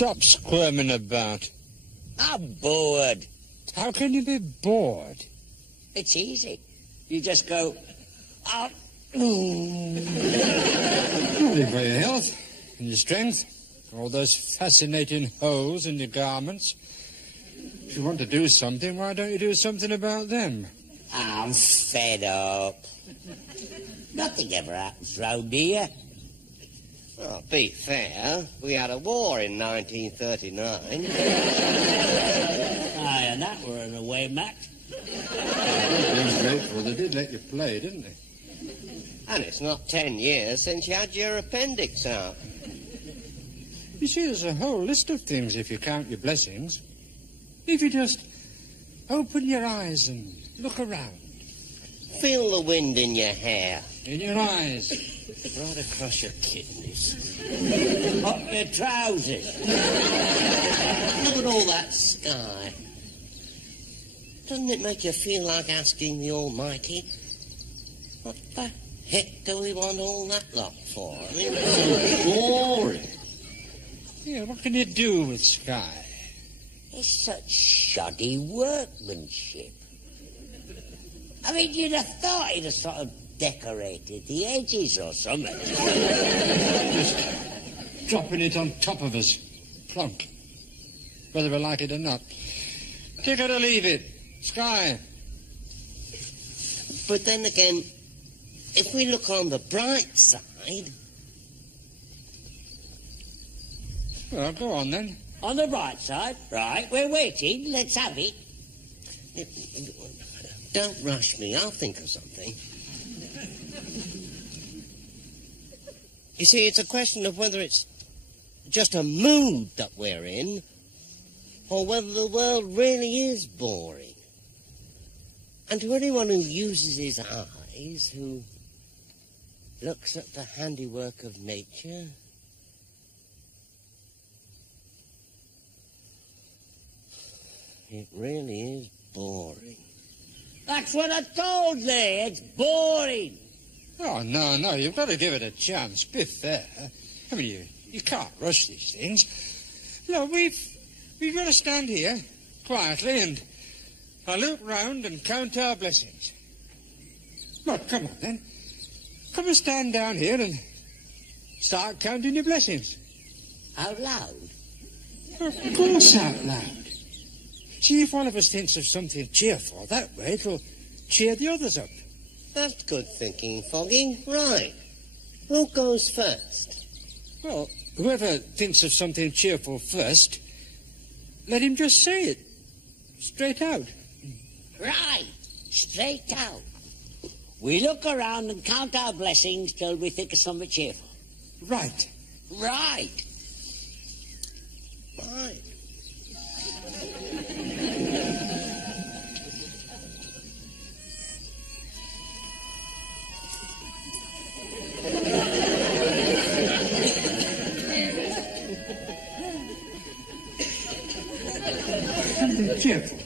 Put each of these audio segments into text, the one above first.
Stop squirming about. I'm bored. How can you be bored? It's easy. You just go... Good for your health and your strength. All those fascinating holes in your garments. If you want to do something, why don't you do something about them? I'm fed up. Nothing ever happens round here. Well, be fair, we had a war in 1939. Aye, and that were an away match. I'm grateful they did let you play, didn't they? And it's not 10 years since you had your appendix out. You see, there's a whole list of things if you count your blessings. If you just open your eyes and look around. Feel the wind in your hair. In your eyes. Right across your kidneys. Up your trousers. Look at all that sky. Doesn't it make you feel like asking the Almighty, what the heck do we want all that lot for? I mean, it's so boring. Yeah, what can you do with sky? It's such shoddy workmanship. I mean, you'd have thought he'd have sort of decorated the edges or something. Just dropping it on top of us. Plonk. Whether we like it or not. Take it or leave it. Sky. But then again, if we look on the bright side... Well, go on then. On the bright side? Right, we're waiting. Let's have it. Don't rush me. I'll think of something. You see, it's a question of whether it's just a mood that we're in, or whether the world really is boring. And to anyone who uses his eyes, who looks at the handiwork of nature, it really is boring. That's what I told you. It's boring. Oh, no, you've got to give it a chance. Be fair. I mean, you can't rush these things. No, we've got to stand here quietly and look round and count our blessings. Well, come on, then. Come and stand down here and start counting your blessings. Out loud? Of course out loud. See, if one of us thinks of something cheerful that way, it'll cheer the others up. That's good thinking, Foggy. Right. Who goes first? Well, whoever thinks of something cheerful first, let him just say it. Straight out. Right. Straight out. We look around and count our blessings till we think of something cheerful. Right. Right. Right. Something cheerful.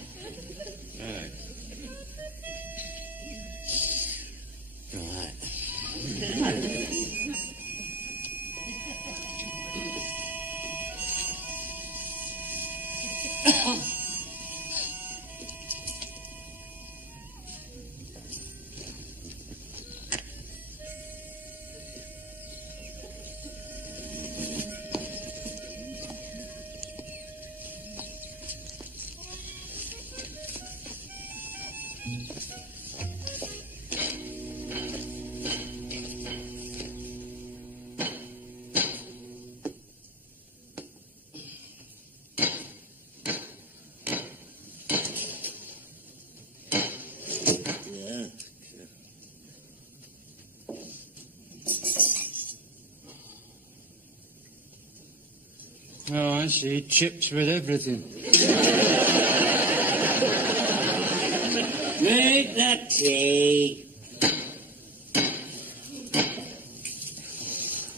I see chips with everything. Make that tea.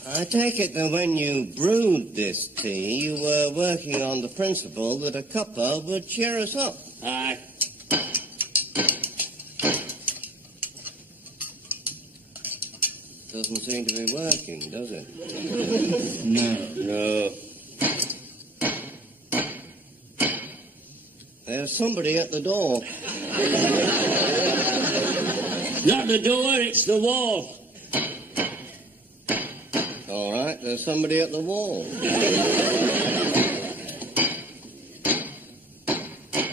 I take it that when you brewed this tea, you were working on the principle that a cuppa would cheer us up. Aye. Doesn't seem to be working, does it? No. There's somebody at the door. Not the door, it's the wall. All right, there's somebody at the wall.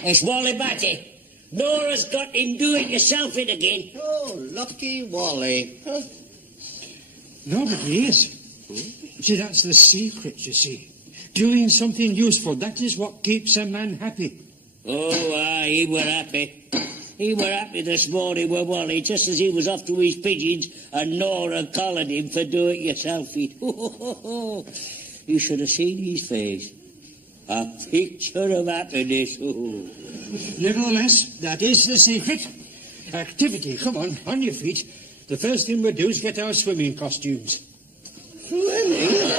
It's Wally Batty. Nora's got him do-it-yourself it again. Oh, lucky Wally. Huh? No, but he is. See, that's the secret, you see. Doing something useful, that is what keeps a man happy. Oh, aye, he were happy. He were happy this morning with Wally, just as he was off to his pigeons and Nora collared him for do-it-yourself it. You should have seen his face. A picture of happiness. Oh. Nevertheless, that is the secret. Activity, come on your feet. The first thing we do is get our swimming costumes. Swimming?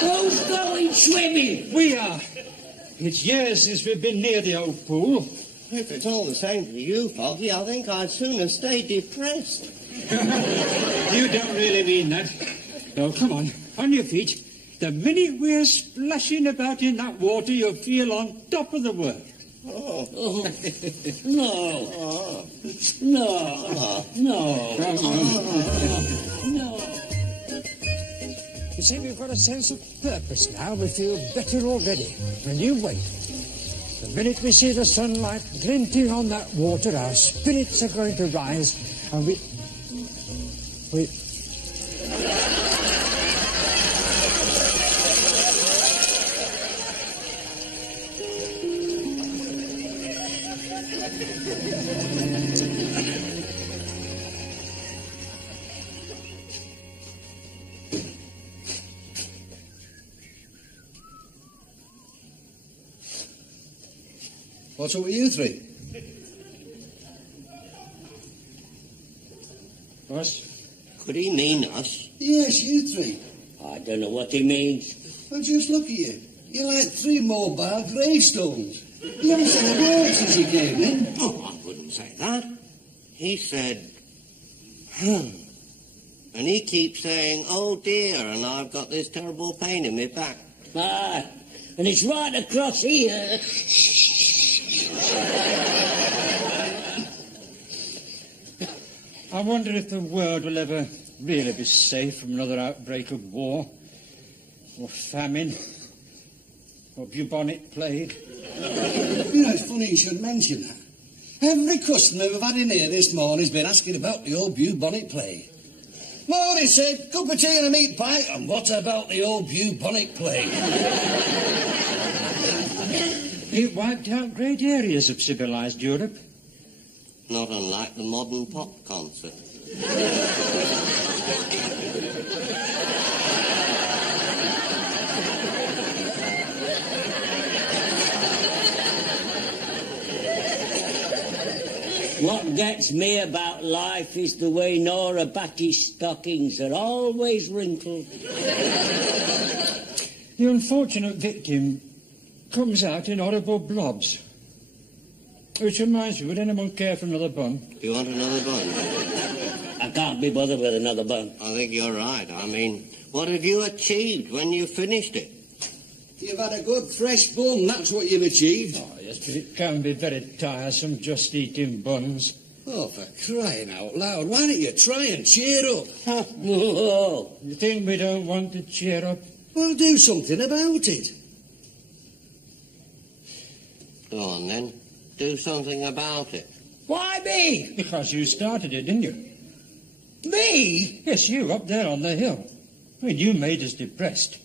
Who's going swimming? We are. It's years since we've been near the old pool. If it's all the same to you, Foggy, I think I'd sooner stay depressed. You don't really mean that. No, come on your feet. The minute we're splashing about in that water, you'll feel on top of the world. Oh. No. Oh. No. No. No. You see, we've got a sense of purpose now. We feel better already. And you wait. The minute we see the sunlight glinting on that water, our spirits are going to rise, and we... What's up with you three? Us? Could he mean us? Yes, you three. I don't know what he means. Well, just look at you. You're like three mobile gravestones. You haven't said a word since you came in. Oh, I wouldn't say that. He said, And he keeps saying, oh dear, and I've got this terrible pain in my back. Ah, and it's right across here. I wonder if the world will ever really be safe from another outbreak of war, or famine, or bubonic plague. You know, it's funny you should mention that. Every customer we've had in here this morning has been asking about the old bubonic plague. Morning, said, cup of tea and a meat pie, and what about the old bubonic plague? It wiped out great areas of civilized Europe. Not unlike the modern pop concert. What gets me about life is the way Nora Batty's stockings are always wrinkled. The unfortunate victim comes out in horrible blobs. Which reminds me, would anyone care for another bun? Do you want another bun? I can't be bothered with another bun. I think you're right. I mean, what have you achieved when you finished it? You've had a good fresh bun, that's what you've achieved. Oh, yes, but it can be very tiresome just eating buns. Oh, for crying out loud, why don't you try and cheer up? Oh. You think we don't want to cheer up? Well, do something about it. Go on, then. Do something about it. Why me? Because you started it, didn't you? Me? Yes, you, up there on the hill. I mean, you made us depressed.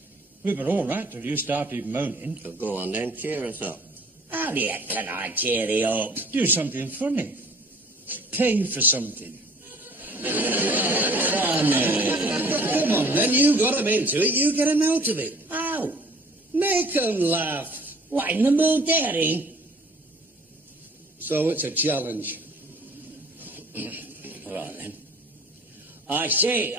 We were all right till you started moaning. So go on, then. Cheer us up. How the heck can I cheer you up? Do something funny. Pay for something. Funny. Come on, then, you got him into it, you get him out of it. How? Make 'em laugh. What, in the mood they're in? So it's a challenge. All right, then. I say.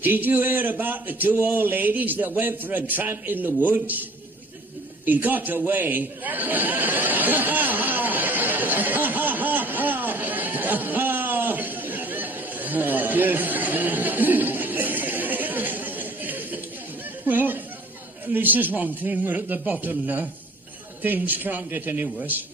Did you hear about the two old ladies that went for a tramp in the woods? He got away. Yes. Well, at least there's one thing. We're at the bottom now. Things can't get any worse.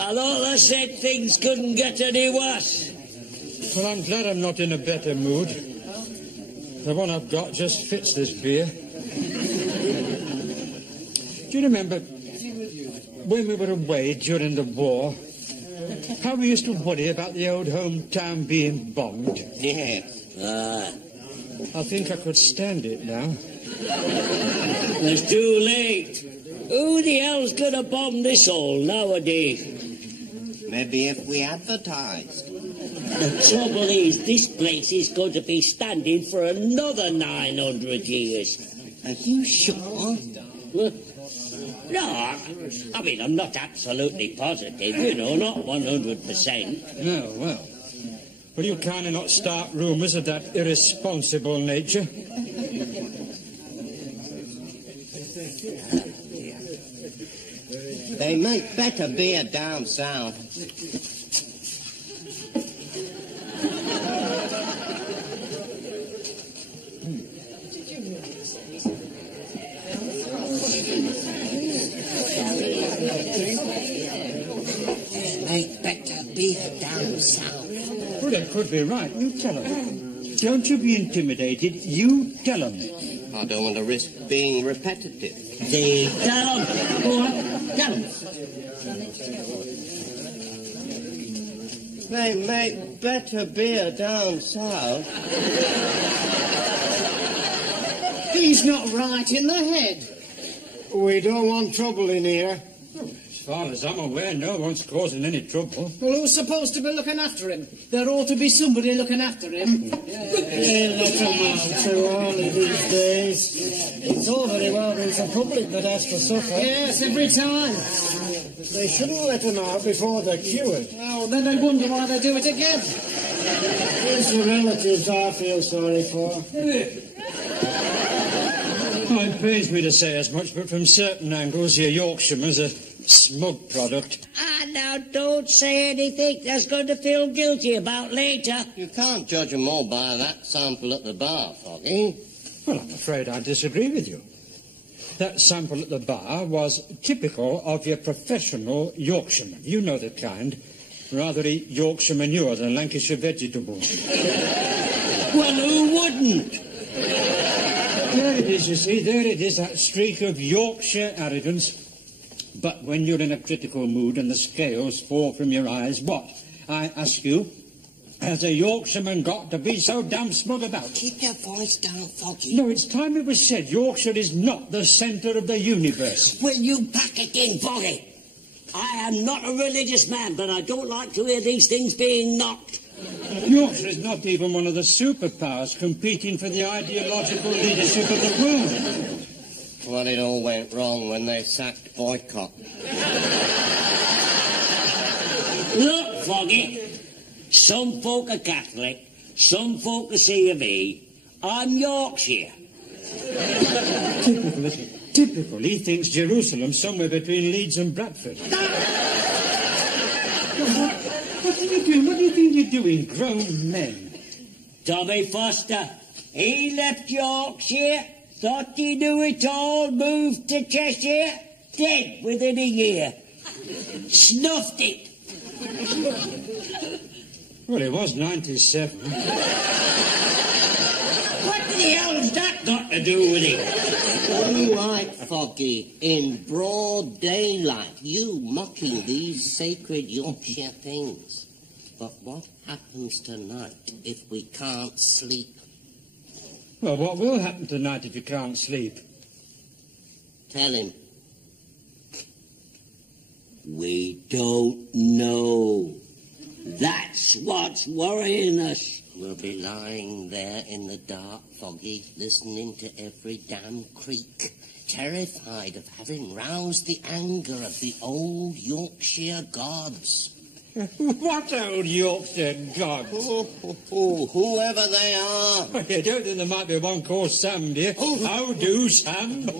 I thought I said things couldn't get any worse. Well, I'm glad I'm not in a better mood. The one I've got just fits this beer. Do you remember when we were away during the war, how we used to worry about the old hometown being bombed? Yes. I think I could stand it now. It's too late. Who the hell's gonna bomb this hole nowadays? Maybe if we advertised. The trouble is, this place is going to be standing for another 900 years. Are you sure? No, I mean, I'm not absolutely positive, you know, not 100%. No, well. Will you kindly not start rumours of that irresponsible nature? They make better beer down south. Make better beer down south. Well, they could be right. You tell them. Don't you be intimidated. You tell them. I don't want to risk being repetitive. Tell them. Go on, tell them. They make better beer down south. He's not right in the head. We don't want trouble in here. As far as I'm aware, no one's causing any trouble. Well, who's supposed to be looking after him? There ought to be somebody looking after him. Hey, let him out too early these days. It's all very well there's the public that has to suffer. Yes, every time. They shouldn't let him out before they're cured. Oh, then they wonder why they do it again. It's the relatives I feel sorry for. Well, it pains me to say as much, but from certain angles, your Yorkshireman's a smug product. Ah, now don't say anything that's going to feel guilty about later. You can't judge them all by that sample at the bar, Foggy. Well, I'm afraid I disagree with you. That sample at the bar was typical of your professional Yorkshireman. You know the kind. Rather eat Yorkshire manure than Lancashire vegetables. Well, who wouldn't? There it is, you see. There it is, that streak of Yorkshire arrogance. But when you're in a critical mood and the scales fall from your eyes, what, I ask you, has a Yorkshireman got to be so damn smug about? Keep your voice down, Foggy. No, it's time it was said Yorkshire is not the centre of the universe. Will you back again, Foggy? I am not a religious man, but I don't like to hear these things being knocked. Yorkshire is not even one of the superpowers competing for the ideological leadership of the world. Well, it all went wrong when they sacked Boycott. Look, Foggy, some folk are Catholic, some folk are C of E. I'm Yorkshire. Typical, isn't it? Typical. He thinks Jerusalem's somewhere between Leeds and Bradford. What are you doing? What do you think you're doing, grown men? Tommy Foster, he left Yorkshire, thought he knew it all, moved to Cheshire, dead within a year. Snuffed it. Well, he was 97. What the hell's that got to to do with it. All right, Foggy, in broad daylight, you mocking these sacred Yorkshire things. But what happens tonight if we can't sleep? Well, what will happen tonight if you can't sleep? Tell him. We don't know. That's what's worrying us. We'll be lying there in the dark, Foggy, listening to every damn creak, terrified of having roused the anger of the old Yorkshire gods. What old Yorkshire gods? Whoever they are. Oh, you don't think there might be one called Sam, do you? How do, Sam? Look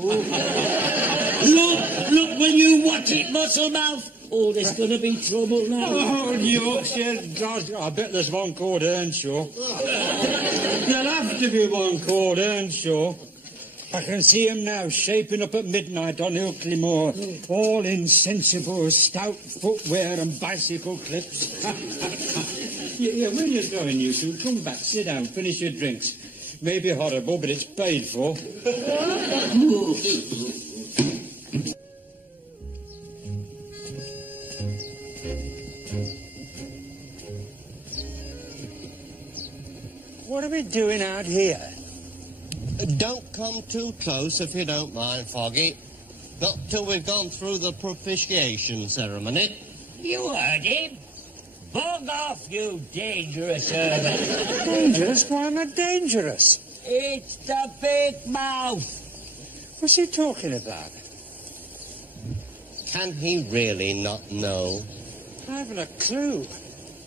when you watch it, muscle mouth. Oh, there's going to be trouble now. Oh, Yorkshire gods. I bet there's one called Earnshaw. There'll have to be one called Earnshaw. I can see him now, shaping up at midnight on Ilkley Moor, all in sensible, stout footwear and bicycle clips. Yeah, where you going, you two? Come back, sit down, finish your drinks. Maybe horrible, but it's paid for. What are we doing out here? Don't come too close if you don't mind, Foggy. Not till we've gone through the propitiation ceremony. You heard him. Bog off, you dangerous hermit. Dangerous? Why am I dangerous? It's the big mouth. What's he talking about? Can he really not know? I haven't a clue.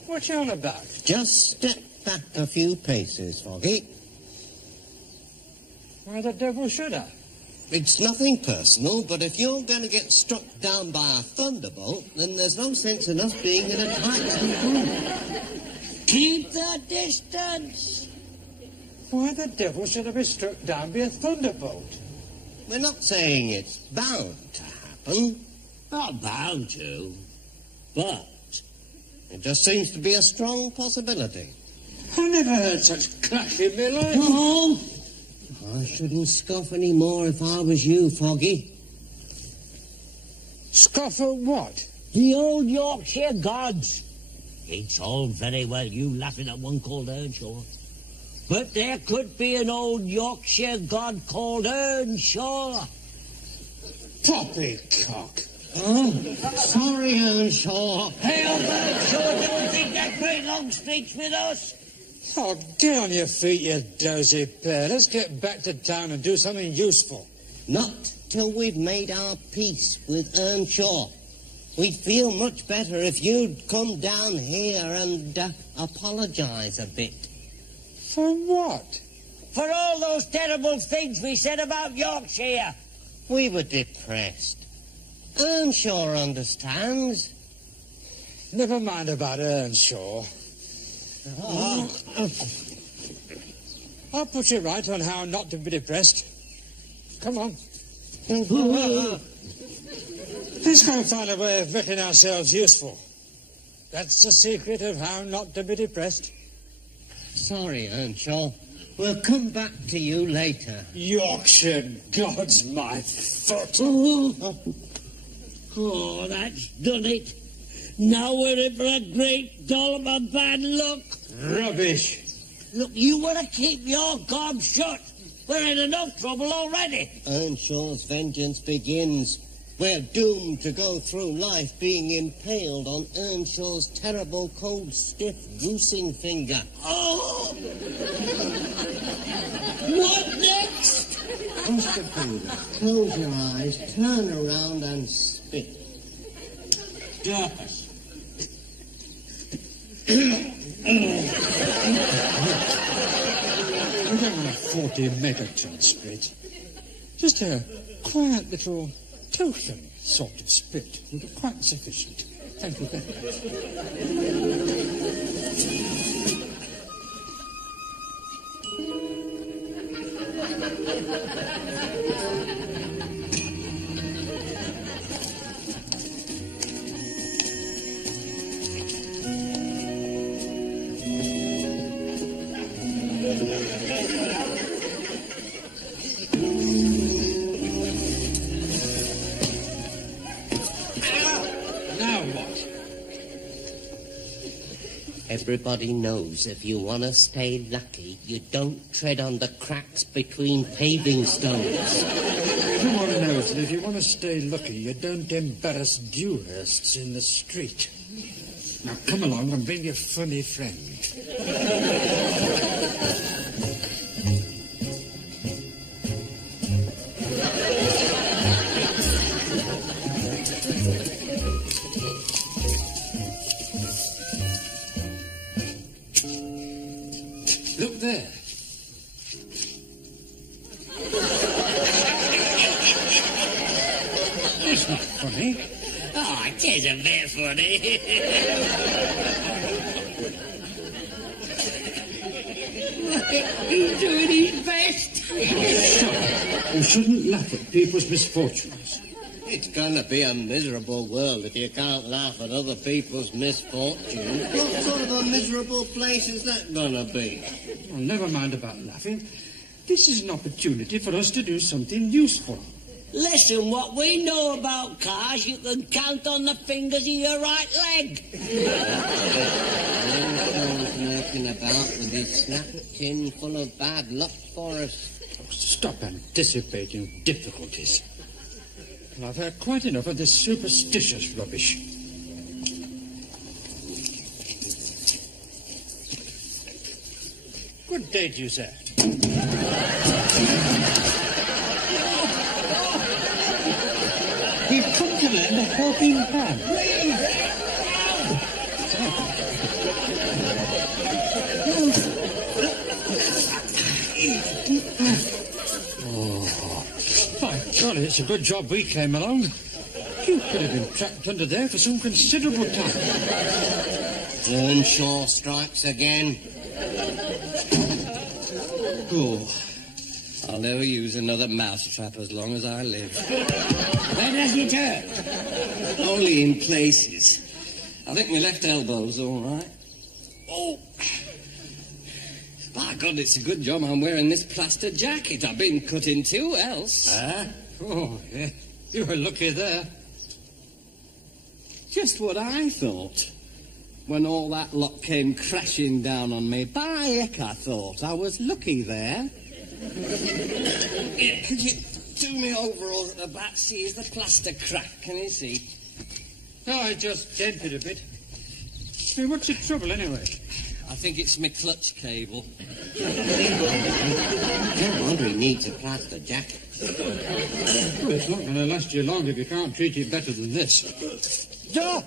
What you on about? Just step back a few paces, Foggy. Why the devil should I? It's nothing personal, but if you're going to get struck down by a thunderbolt, then there's no sense in us being in a tight group. Keep the distance. Why the devil should I be struck down by a thunderbolt? We're not saying it's bound to happen. Not bound to, but... It just seems to be a strong possibility. I never heard such clash in my life. Oh! I shouldn't scoff any more if I was you, Foggy. Scoff at what? The old Yorkshire gods. It's all very well you laughing at one called Earnshaw. But there could be an old Yorkshire god called Earnshaw. Poppycock. Oh, sorry, Earnshaw. Hey, old Earnshaw, don't think that great long speech with us. Oh, get on your feet, you dozy pair. Let's get back to town and do something useful. Not till we've made our peace with Earnshaw. We'd feel much better if you'd come down here and apologise a bit. For what? For all those terrible things we said about Yorkshire. We were depressed. Earnshaw understands. Never mind about Earnshaw. I'll put you right on how not to be depressed. Come on. Let's go and find a way of making ourselves useful. That's the secret of how not to be depressed. Sorry, Earnshaw. We'll come back to you later. Yorkshire gods, my foot. Oh, that's done it. Now we're in for a great dollop of bad luck. Rubbish. Look, you want to keep your gob shut. We're in enough trouble already. Earnshaw's vengeance begins. We're doomed to go through life being impaled on Earnshaw's terrible, cold, stiff goosing finger. Oh! What next? Mr. Finger, close your eyes, turn around and spit. Dorcas. We don't want a 40 megaton spit. Just a quiet little token sort of spit would be quite sufficient. Thank you very Everybody knows if you want to stay lucky, you don't tread on the cracks between paving stones. Everyone knows that if you want to stay lucky, you don't embarrass Dewhursts in the street. Now come along and bring your funny friend. Look there. It's not funny. Oh, it is a bit funny. He's doing his best. Stop. You shouldn't laugh at people's misfortunes. It's gonna be a miserable world if you can't laugh at other people's misfortunes. What sort of a miserable place is that gonna be? Oh, never mind about laughing. This is an opportunity for us to do something useful. Listen, what we know about cars, you can count on the fingers of your right leg. Earnshaw's lurking about with his snap tin full of bad luck for us. Stop anticipating difficulties. Well, I've had quite enough of this superstitious rubbish. Good day to you, sir. We've come to lend a helping hand. By golly, it's a good job we came along. You could have been trapped under there for some considerable time. Earnshaw strikes again. Oh, I'll never use another mousetrap as long as I live. Where does he turn? Only in places. I think my left elbow's all right. Oh! By God, it's a good job I'm wearing this plaster jacket. I've been cut in two else. Ah? Oh, yeah. You were lucky there. Just what I thought. When all that lot came crashing down on me, by heck, I thought I was lucky there. Yeah, could you do me overalls at the back? See, is the plaster cracked? Can you see? Oh, I just dented a bit. Hey, what's the trouble, anyway? I think it's my clutch cable. No wonder he needs a plaster jacket. Well, it's not going to last you long if you can't treat it better than this. Oh! Oh!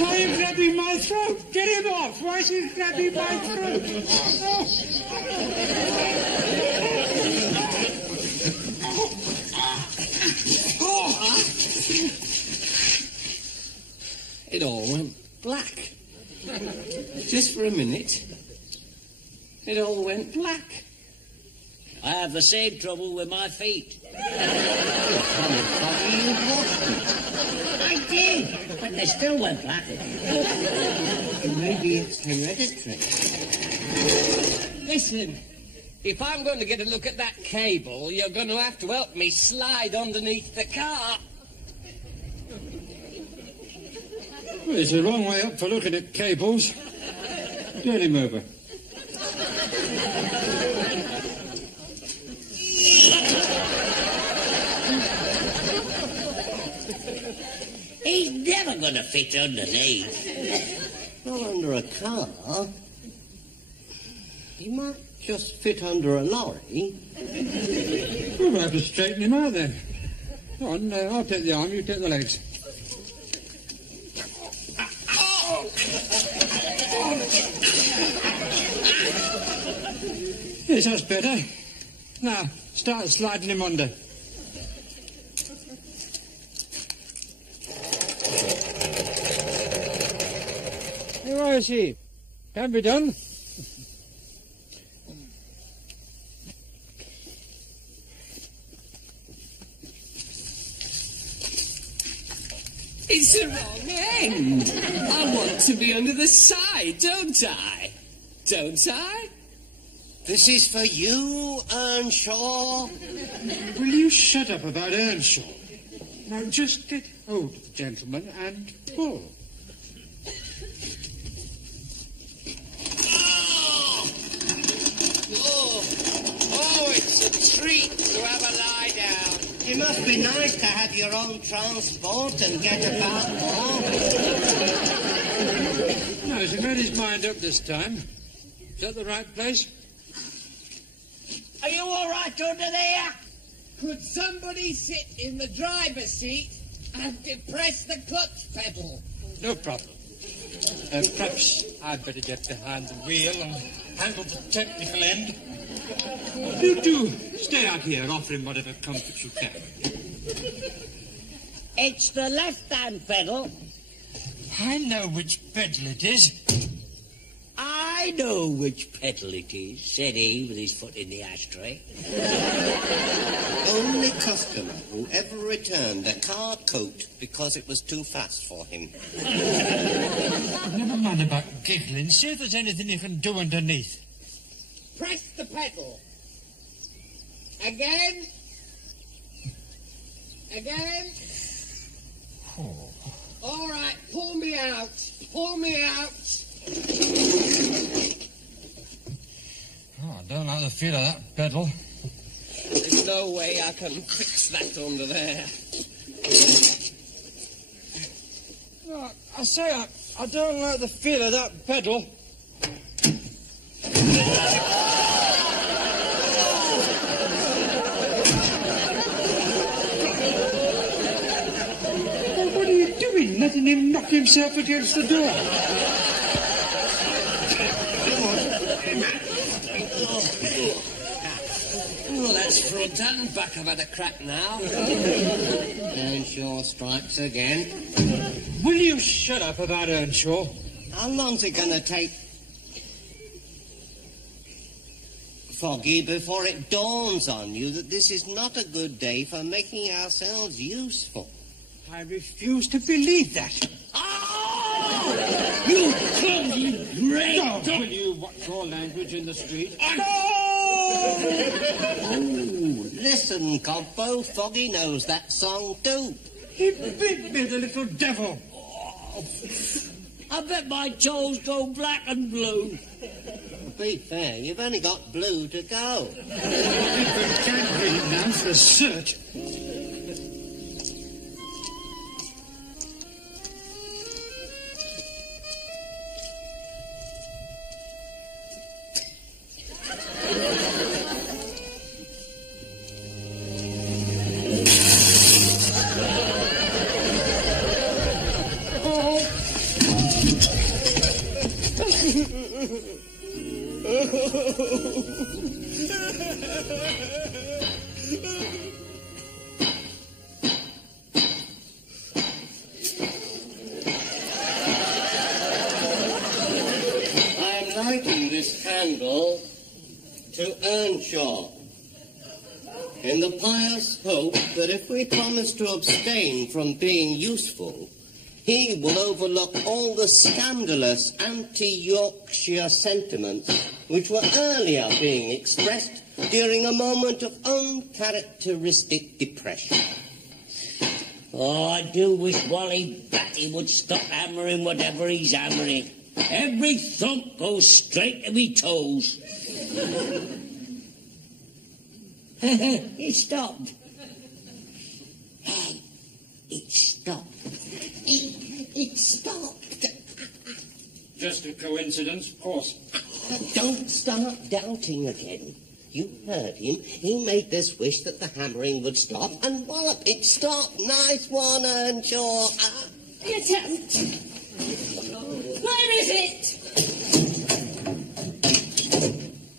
Why are you grabbing my throat? Get him off! Why is he grabbing my throat? Oh! It all went black. Just for a minute. It all went black. I have the same trouble with my feet. I did, but they still went black. Maybe it's hereditary. Listen, if I'm going to get a look at that cable, you're going to have to help me slide underneath the car. Well, it's the wrong way up for looking at cables. Turn him over. He's never going to fit underneath. Not under a car. He might just fit under a lorry. We'll have to straighten him out then. Go on, I'll take the arm, you take the legs. Yes, that's better. Now, start sliding him under. Where is he? Can be done. It's the wrong end. I want to be under the side, don't I? Don't I? This is for you, Earnshaw. Will you shut up about Earnshaw? Now just get hold of the gentleman and pull. must be nice to have your own transport and get about more. No, he's made his mind up this time. Is that the right place? Are you all right under there? Could somebody sit in the driver's seat and depress the clutch pedal? No problem. Perhaps I'd better get behind the wheel and handle the technical end. You do stay out here and offer him whatever comfort you can. It's the left-hand pedal. I know which pedal it is. I know which pedal it is, said he with his foot in the ashtray. Only customer who ever returned a car coat because it was too fast for him. Never mind about giggling. See if there's anything you can do underneath. Press the pedal. Again. Again. Oh. All right, pull me out. Pull me out. Oh, I don't like the feel of that pedal. There's no way I can fix that under there. No, I say I don't like the feel of that pedal. Well, what are you doing? Letting him knock himself against the door? Well, that's front and back. I've had a crack now. Earnshaw strikes again. Will you shut up about Earnshaw? How long's it going to take, Foggy, before it dawns on you that this is not a good day for making ourselves useful? I refuse to believe that. Oh! You clumsy great! Oh, will you watch your language in the street? Listen, Compo, Foggy knows that song too. He bit me, the little devil. I bet my toes go black and blue. To be fair, you've only got blue to go. I can't read now for a search. I'm lighting this candle to Earnshaw in the pious hope that if we promise to abstain from being useful, he will overlook all the scandalous anti-Yorkshire sentiments which were earlier being expressed during a moment of uncharacteristic depression. Oh, I do wish Wally Batty would stop hammering whatever he's hammering. Every thump goes straight to me toes. It stopped. Hey, it stopped. It stopped. Just a coincidence, of course. Don't start doubting again. You heard him. He made this wish that the hammering would stop, and wallop, it stopped. Nice one, Earnshaw. The attempt. Where is it?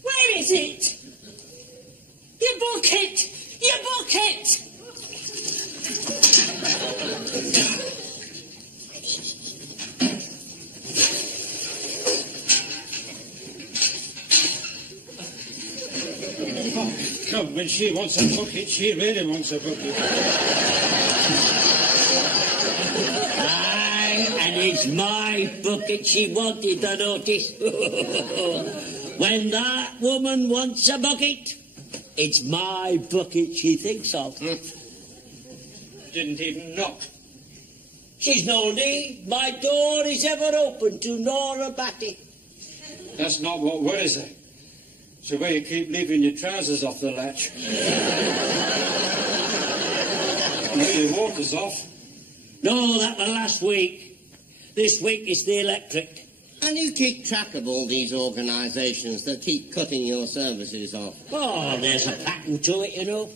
Where is it? Your bucket! Your bucket! Come, when she wants a bucket, she really wants a bucket. Aye, and it's my bucket she wanted, I notice. When that woman wants a bucket, it's my bucket she thinks of. Didn't even knock. She's no need. My door is ever open to Nora Batty. That's not what worries her. It's the way you keep leaving your trousers off the latch. water's off. No, that was last week. This week it's the electric. And you keep track of all these organisations that keep cutting your services off. Oh, there's a pattern to it, you know.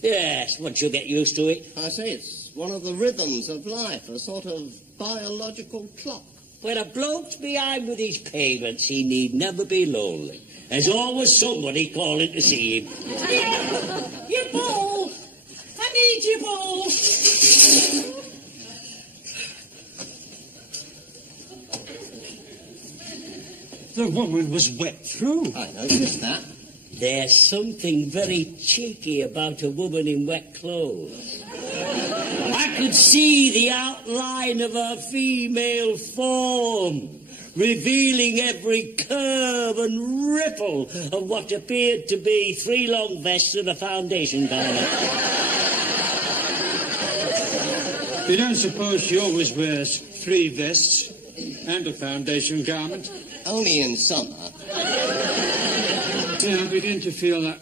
Yes, once you get used to it. I say it's one of the rhythms of life, a sort of biological clock. When a bloke's behind with his payments, he need never be lonely. There's always somebody calling to see him. Your ball! I need your ball! The woman was wet through. I noticed that. There's something very cheeky about a woman in wet clothes. I could see the outline of her female form, revealing every curve and ripple of what appeared to be 3 long vests and a foundation garment. You don't suppose she always wears 3 vests and a foundation garment? Only in summer. Yeah, I begin to feel that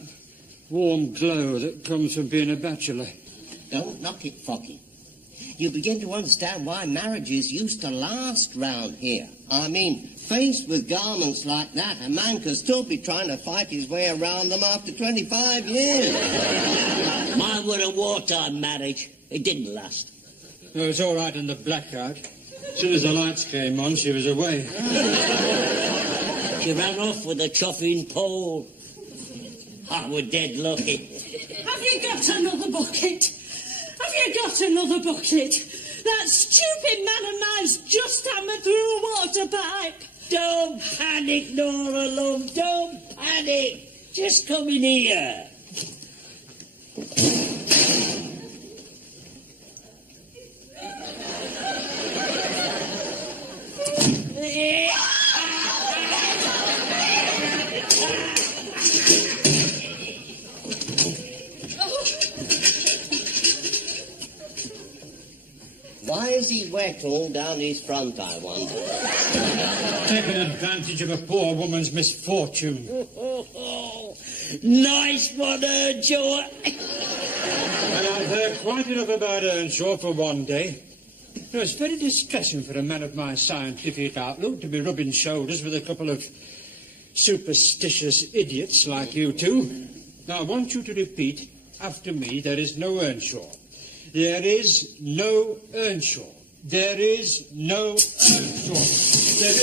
warm glow that comes from being a bachelor. Don't knock it, Focky. You begin to understand why marriages used to last round here. I mean, faced with garments like that, a man could still be trying to fight his way around them after 25 years. Mine were a wartime marriage. It didn't last. It was all right in the blackout. As soon as the lights came on, she was away. She ran off with a chopping pole. I was dead lucky. Have you got another bucket? Have you got another bucket? That stupid man of mine's just hammered through a water pipe. Don't panic, Nora, love. Don't panic. Just come in here. Why is he wet all down his front, I wonder? Taking advantage of a poor woman's misfortune. Nice one, Earnshaw. And I've heard quite enough about Earnshaw for one day. It's very distressing for a man of my scientific outlook to be rubbing shoulders with a couple of superstitious idiots like you two. Now, I want you to repeat after me, there is no Earnshaw. There is no Earnshaw. There is no Earnshaw. There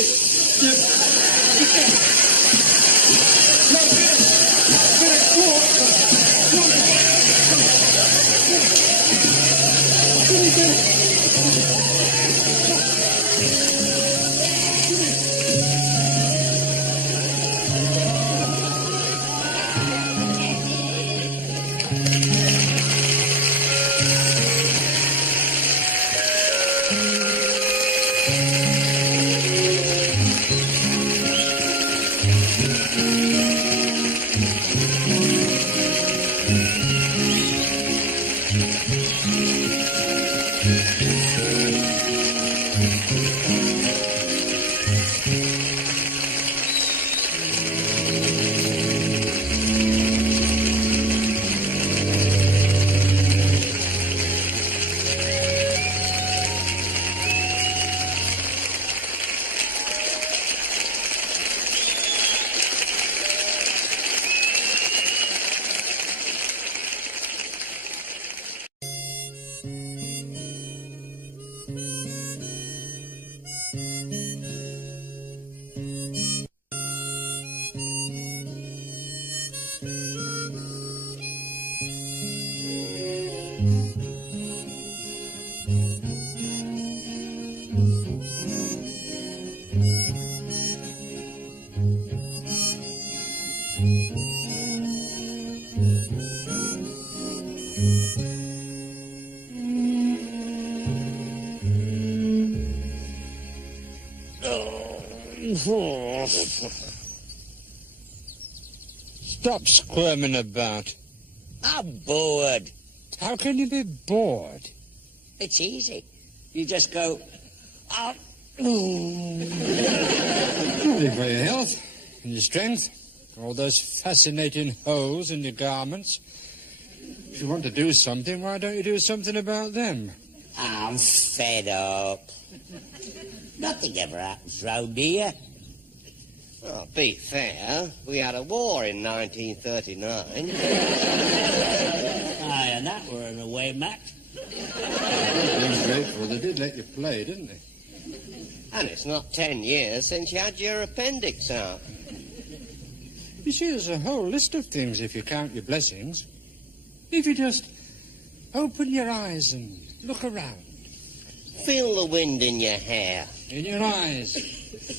Stop squirming about. I'm bored. How can you be bored? It's easy. You just go... Oh. Only for your health and your strength. All those fascinating holes in your garments. If you want to do something, why don't you do something about them? I'm fed up. Nothing ever happens round here. Well, be fair, we had a war in 1939. Aye, and that were an away match. Ungrateful. They did let you play, didn't they? And it's not 10 years since you had your appendix out. You see, there's a whole list of things if you count your blessings. If you just open your eyes and look around. Feel the wind in your hair. In your eyes.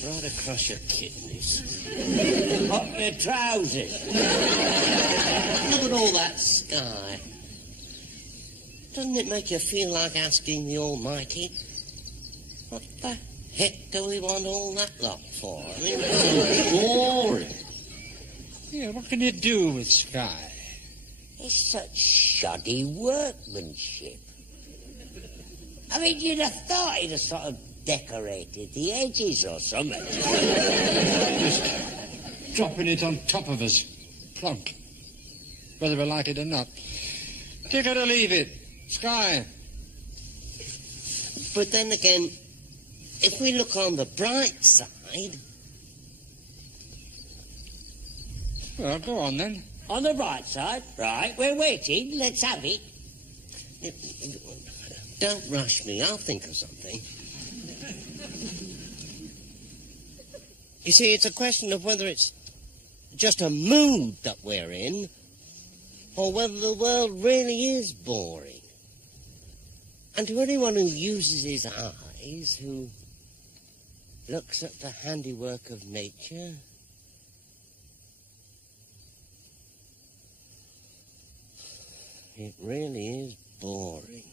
Right across your kidneys. Up your trousers. Look at all that sky. Doesn't it make you feel like asking the Almighty, what the heck do we want all that lot for? I mean, it's boring. Yeah, what can you do with sky? It's such shoddy workmanship. I mean, you'd have thought he'd have sort of decorated the edges or something. Just dropping it on top of us. Plonk. Whether we like it or not. Take it or leave it. Sky. But then again, if we look on the bright side... Well, go on then. On the right side, right, we're waiting, let's have it. Don't rush me, I'll think of something. You see, it's a question of whether it's just a mood that we're in, or whether the world really is boring. And to anyone who uses his eyes, who looks at the handiwork of nature, it really is boring.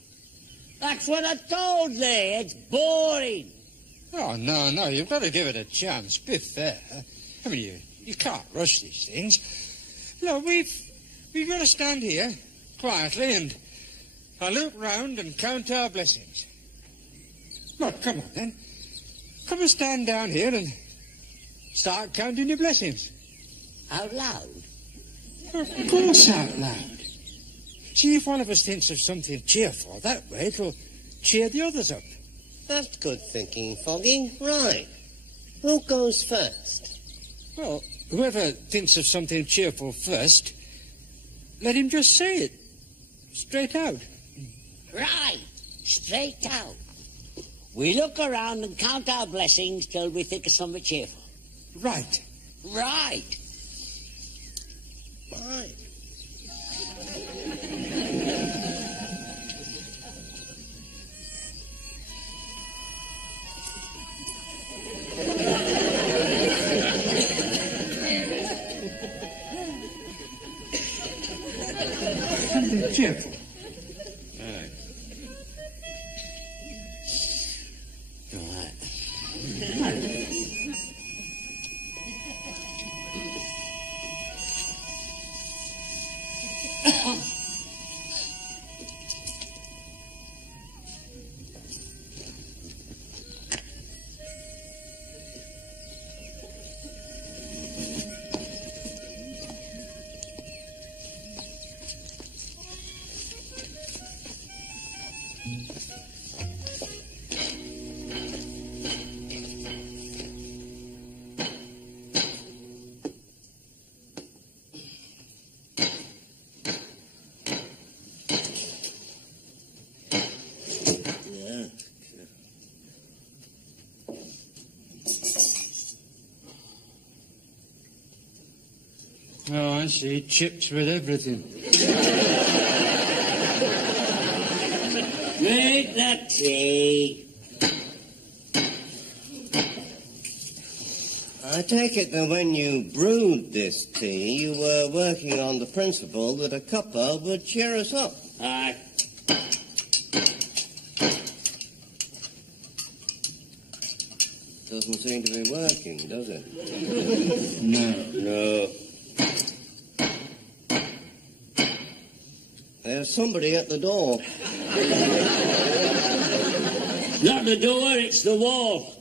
That's what I told thee, it's boring. Oh, no, you've got to give it a chance. Be fair. I mean, you can't rush these things. Look, we've got to stand here quietly and look round and count our blessings. Look, come on then. Come and stand down here and start counting your blessings. Out loud? Of course out loud. See, if one of us thinks of something cheerful, that way it'll cheer the others up. That's good thinking, Foggy. Right. Who goes first? Well, whoever thinks of something cheerful first, let him just say it. Straight out. Right, straight out. We look around and count our blessings till we think of something cheerful. Right. Right. Right. Something cheerful. Right. Oh, I see. Chips with everything. Make that tea. I take it that when you brewed this tea, you were working on the principle that a cuppa would cheer us up. Aye. Doesn't seem to be working, does it? No. There's somebody at the door. Not the door, it's the wall.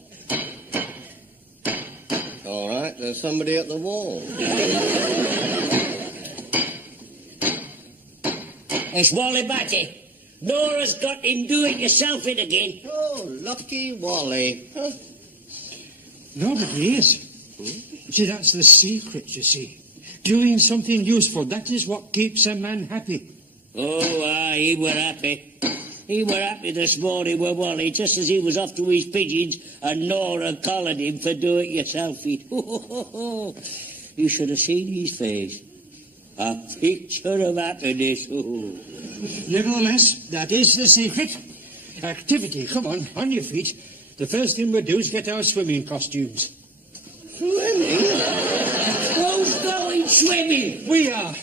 All right, there's somebody at the wall. It's Wally Batty. Nora's got him do-it-yourself it again. Oh, lucky Wally. Huh? No, but he is. See, that's the secret, you see. Doing something useful, that is what keeps a man happy. Oh, aye, he were happy. He were happy this morning with Wally, just as he was off to his pigeons and Nora collared him for do-it-yourself it. You should have seen his face. A picture of happiness. Oh. Nevertheless, that is the secret. Activity, come on your feet. The first thing we'll do is get our swimming costumes. Swimming? Who's going swimming? We are.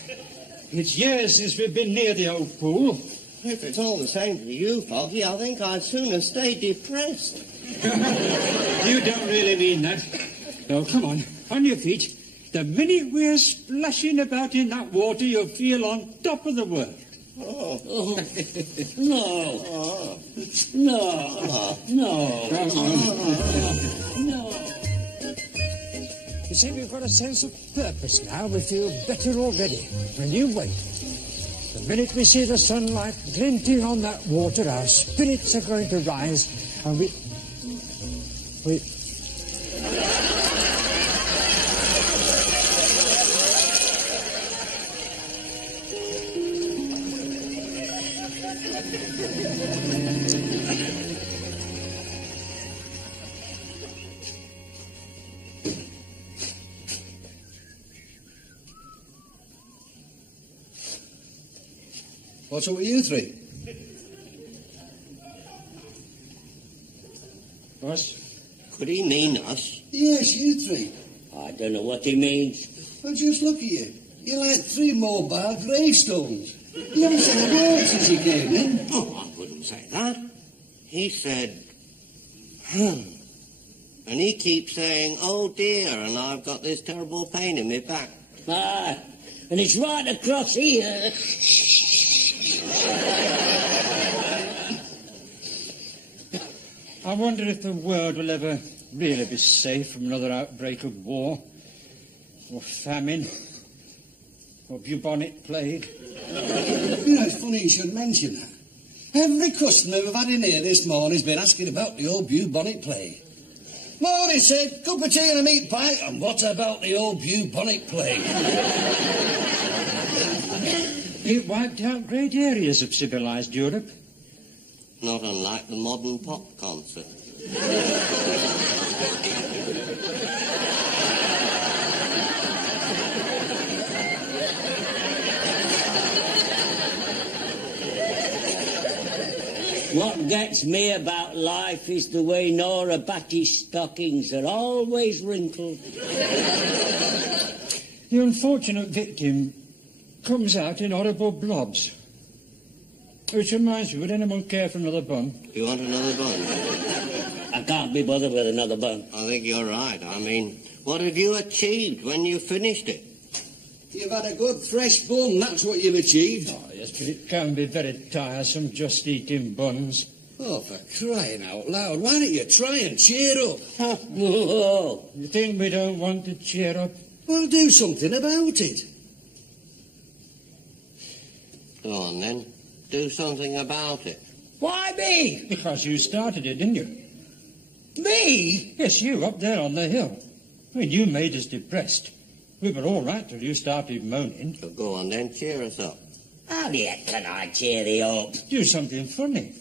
It's years since we've been near the old pool. If it's all the same to you, Foggy, I think I'd sooner stay depressed. You don't really mean that. No, come on your feet. The minute we're splashing about in that water, you'll feel on top of the world. Oh. Oh. No. Oh. No. Oh. No. No. You see, we've got a sense of purpose now. We feel better already. And you wait. The minute we see the sunlight glinting on that water, our spirits are going to rise, and we... What's up with you three? Boss? Could he mean us? Yes, you three. I don't know what he means. Well, just look at you. You're like 3 mobile gravestones. You haven't said a word since you came in. Oh, I wouldn't say that. He said, And he keeps saying, oh dear, and I've got this terrible pain in my back. Ah, and it's right across here. I wonder if the world will ever really be safe from another outbreak of war, or famine, or bubonic plague. You know, it's funny you should mention that. Every customer we've had in here this morning has been asking about the old bubonic plague. Morning said, cup of tea and a meat pie, and what about the old bubonic plague? It wiped out great areas of civilized Europe. Not unlike the modern pop concert. What gets me about life is the way Nora Batty's stockings are always wrinkled. The unfortunate victim comes out in horrible blobs. Which reminds me, would anyone care for another bun? You want another bun? I can't be bothered with another bun. I think you're right. I mean, what have you achieved when you finished it? You've had a good fresh bun, that's what you've achieved. Oh, yes, but it can be very tiresome just eating buns. Oh, for crying out loud, why don't you try and cheer up? Oh, You think we don't want to cheer up? Well, do something about it. Go on, then. Do something about it. why me? Because you started it, didn't you? Me? Yes, you, up there on the hill. I mean, you made us depressed. We were all right till you started moaning. So go on, then. Cheer us up. How the heck can I cheer thee up? Do something funny.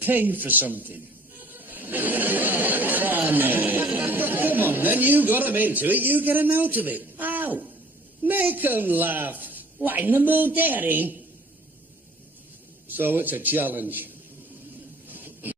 Pay for something. Funny. Come on, then, you got 'em into it, you get 'em out of it. How? Make 'em laugh. What, in the mood they're in? So it's a challenge.